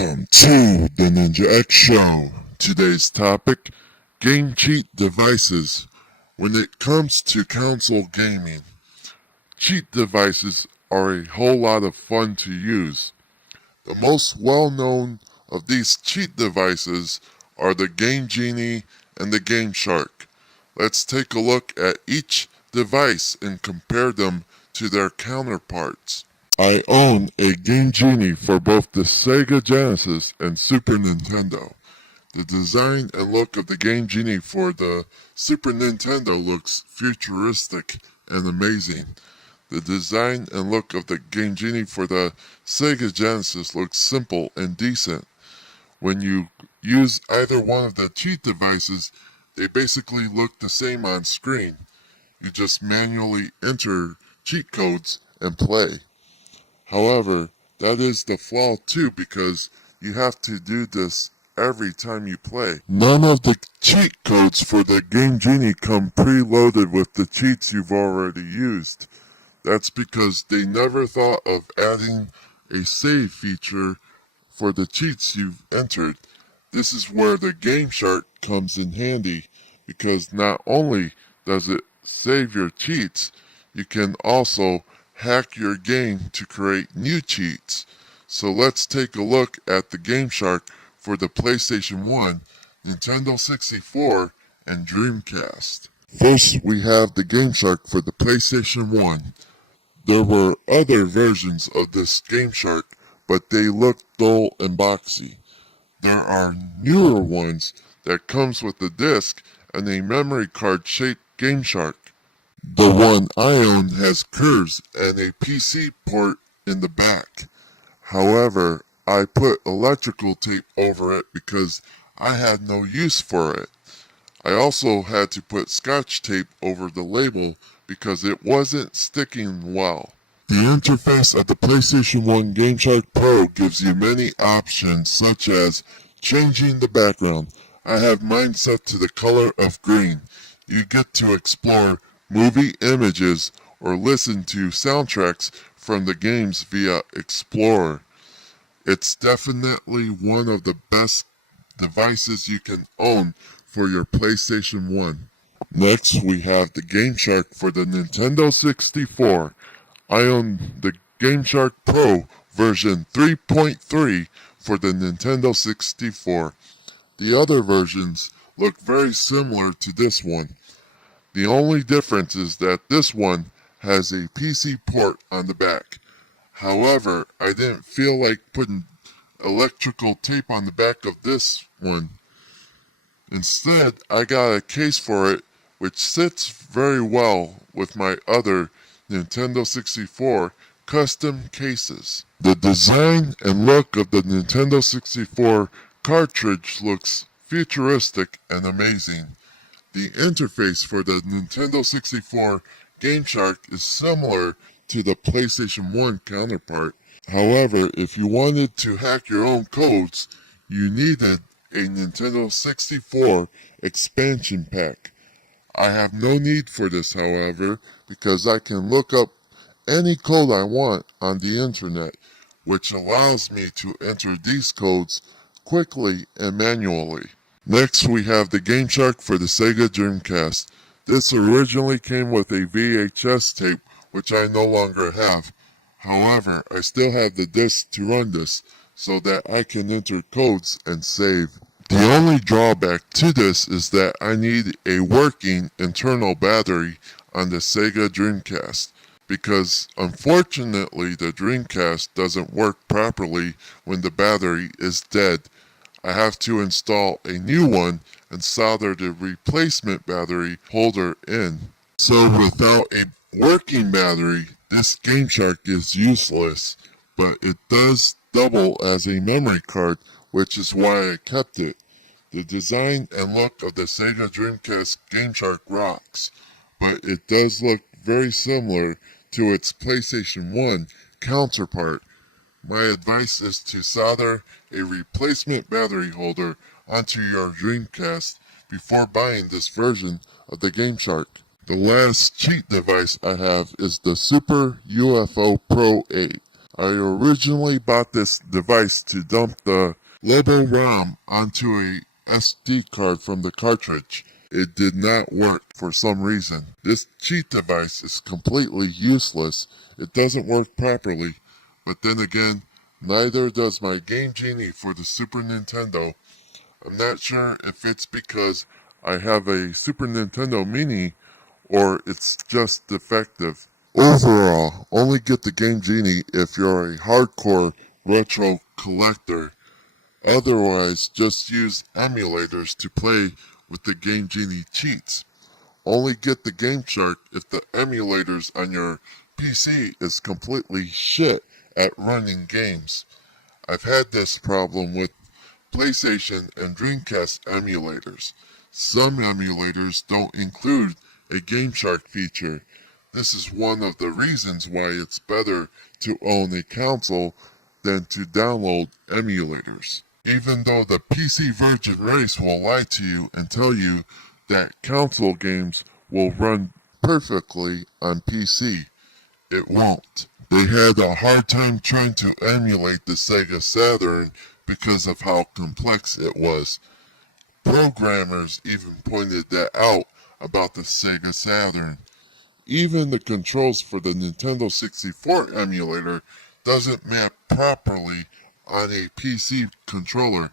Welcome to the Ninja X Show. Today's topic, game cheat devices. When it comes to console gaming, cheat devices are a whole lot of fun to use. The most well-known of these cheat devices are the Game Genie and the Game Shark. Let's take a look at each device and compare them to their counterparts. I own a Game Genie for both the Sega Genesis and Super Nintendo. The design and look of the Game Genie for the Super Nintendo looks futuristic and amazing. The design and look of the Game Genie for the Sega Genesis looks simple and decent. When you use either one of the cheat devices, they basically look the same on screen. You just manually enter cheat codes and play. However, that is the flaw too, because you have to do this every time you play. None of the cheat codes for the Game Genie come preloaded with the cheats you've already used. That's because they never thought of adding a save feature for the cheats you've entered. This is where the Game Shark comes in handy, because not only does it save your cheats, you can also hack your game to create new cheats. So let's take a look at the Game Shark for the PlayStation 1, Nintendo 64, and Dreamcast. First, we have the Game Shark for the PlayStation 1. There were other versions of this Game Shark, but they look dull and boxy. There are newer ones that comes with a disc and a memory card shaped Game Shark. The one I own has curves and a PC port in the back. However, I put electrical tape over it because I had no use for it. I also had to put Scotch tape over the label because it wasn't sticking well. The interface of the PlayStation 1 Game Shark Pro gives you many options, such as changing the background. I have mine set to the color of green. You get to explore movie images or listen to soundtracks from the games via Explorer. It's definitely one of the best devices you can own for your PlayStation 1. Next, we have the Game Shark for the Nintendo 64. I own the Game Shark Pro version 3.3 for the Nintendo 64. The other versions look very similar to this one. The only difference is that this one has a PC port on the back. However, I didn't feel like putting electrical tape on the back of this one. Instead, I got a case for it which sits very well with my other Nintendo 64 custom cases. The design and look of the Nintendo 64 cartridge looks futuristic and amazing. The interface for the Nintendo 64 Game Shark is similar to the PlayStation 1 counterpart. However, if you wanted to hack your own codes, you needed a Nintendo 64 expansion pack. I have no need for this, however, because I can look up any code I want on the internet, which allows me to enter these codes quickly and manually. Next, we have the Game Shark for the Sega Dreamcast. This originally came with a VHS tape, which I no longer have. However, I still have the disc to run this, so that I can enter codes and save. The only drawback to this is that I need a working internal battery on the Sega Dreamcast, because unfortunately the Dreamcast doesn't work properly when the battery is dead. I have to install a new one and solder the replacement battery holder in. So without a working battery, this Game Shark is useless, but it does double as a memory card, which is why I kept it. The design and look of the Sega Dreamcast Game Shark rocks, but it does look very similar to its PlayStation 1 counterpart. My advice is to solder a replacement battery holder onto your Dreamcast before buying this version of the Game Shark. The last cheat device I have is the Super UFO Pro 8. I originally bought this device to dump the Lobo ROM onto a SD card from the cartridge. It did not work for some reason. This cheat device is completely useless. It doesn't work properly. But then again, neither does my Game Genie for the Super Nintendo. I'm not sure if it's because I have a Super Nintendo Mini or it's just defective. Overall, only get the Game Genie if you're a hardcore retro collector. Otherwise, just use emulators to play with the Game Genie cheats. Only get the Game Shark if the emulators on your PC is completely shit at running games. I've had this problem with PlayStation and Dreamcast emulators. Some emulators don't include a Game Shark feature. This is one of the reasons why it's better to own a console than to download emulators. Even though the PC virgin race will lie to you and tell you that console games will run perfectly on PC, it won't. They had a hard time trying to emulate the Sega Saturn because of how complex it was. Programmers even pointed that out about the Sega Saturn. Even the controls for the Nintendo 64 emulator doesn't map properly on a PC controller.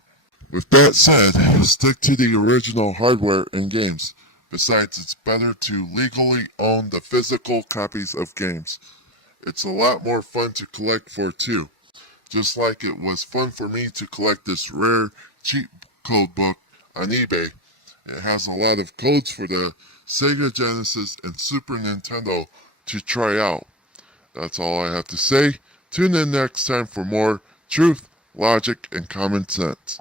With that said, stick to the original hardware and games. Besides, it's better to legally own the physical copies of games. It's a lot more fun to collect for too. Just like it was fun for me to collect this rare cheat code book on eBay. It has a lot of codes for the Sega Genesis and Super Nintendo to try out. That's all I have to say. Tune in next time for more truth, logic, and common sense.